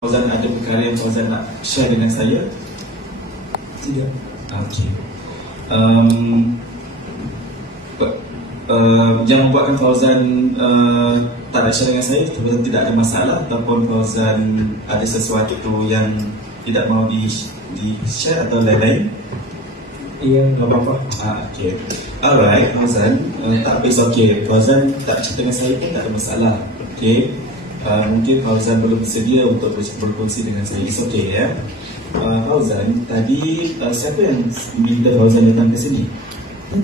Fauzan ada perkara yang Fauzan nak share dengan saya? Tidak. Okey. Yang membuatkan Fauzan tak nak share dengan saya, Fauzan tidak ada masalah ataupun Fauzan ada sesuatu yang tidak mahu di-share atau lain-lain? Iya, nggak apa-apa. Okey. Alright, Fauzan, tak apa, okay. Fauzan tak cerita dengan saya pun tak ada masalah. Okey. Mungkin Fauzan belum bersedia untuk berkongsi dengan saya. It's okay ya. Fauzan, tadi siapa yang minta Fauzan datang ke sini?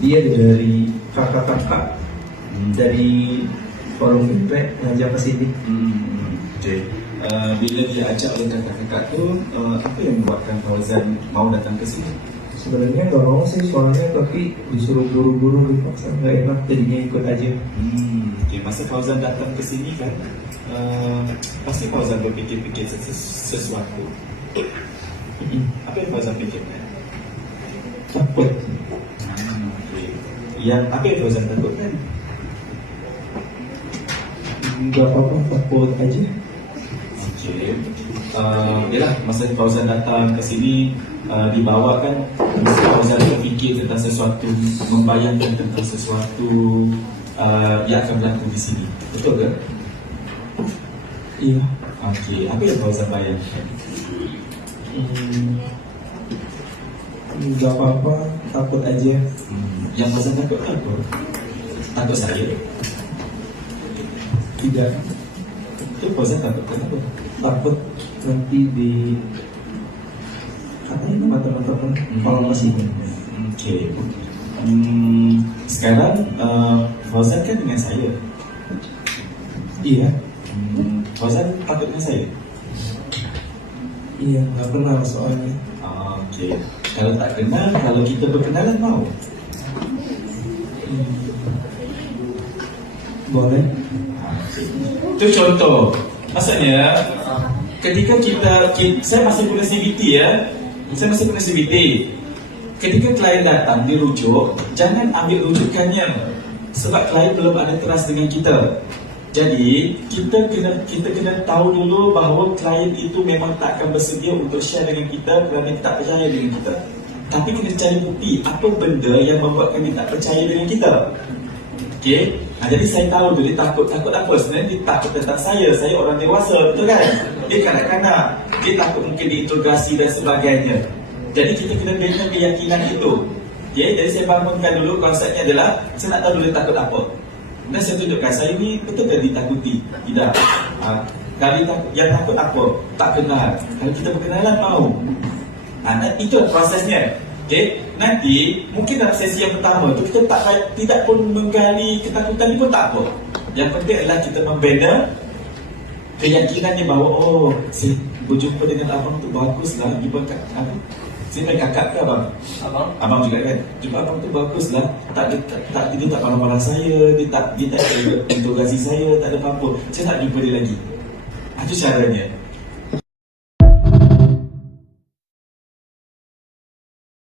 Dia dari kakak-kakak dari forum feedback ngajak ke sini. Okay. Bila dia ajak oleh kakak-kakak tu, apa yang membuatkan Fauzan mau datang ke sini? Sebenarnya nggak mau sih soalnya, tapi disuruh buru-buru dipaksa, nggak enak jadinya ikut aja. Okay. Masa Fauzan datang ke sini kan, pasti Fauzan berfikir-fikir sesuatu. Apa yang Fauzan fikirkan? Takut. Okay. Yang apa yang Fauzan takutkan? Nggak apa-apa, takut aja. Okay. Yalah, masa Fauzan datang ke sini, dibawakan, mesti Fauzan berfikir tentang sesuatu, membayangkan tentang sesuatu yang akan berlaku di sini. Betul ke? Iya. Okey, apa yang Fauzan bayangkan? Nggak apa-apa, takut aja. Yang Fauzan takut apa? Takut saya? Tidak. Itu Fauzan takut kenapa? Takut nanti di katanya sama teman-teman kalau masih Okey. Sekarang Fauzan kan dengan saya. iya. Fauzan takut dengan saya? Iya, nggak kenal soalnya. Okey. Kalau tak kenal, kalau kita berkenalan mau? Boleh. Itu contoh. Maksudnya ketika saya masih guna CBT ya. Saya masih guna CBT. Ketika klien datang dirujuk, jangan ambil rujukannya sebab klien belum ada trust dengan kita. Jadi kita kena tahu dulu bahawa klien itu memang tak akan bersedia untuk share dengan kita kerana dia tak percaya dengan kita. Tapi kena cari bukti apa benda yang membuatkan dia tak percaya dengan kita. Okey. Jadi saya tahu tu dia takut apa? Sebenarnya dia takut tentang saya. Saya orang dewasa, betul kan? Dia kanak-kanak. Dia takut mungkin diinterogasi dan sebagainya. Jadi kita kena bina keyakinan itu. Okey, jadi saya bangunkan dulu konsepnya adalah saya nak tahu dulu dia takut apa. Dan saya tunjukkan saya ni betul ke ditakuti? Tidak. Kalau dia takut, yang takut apa? Tak kenal. Kalau kita berkenalan mau. Itu prosesnya. Okay. Nanti mungkin dalam sesi yang pertama tu kita tidak pun menggali ketakutan ni pun tak apa. Yang penting adalah kita membina keyakinannya bahawa saya berjumpa dengan abang tu baguslah. Saya main kakak ke abang? Abang juga kan? Jumpa abang tu baguslah. Dia tak marah-marah saya, dia tak interogasi saya, tak ada apa-apa. Saya tak jumpa dia lagi. Itu caranya.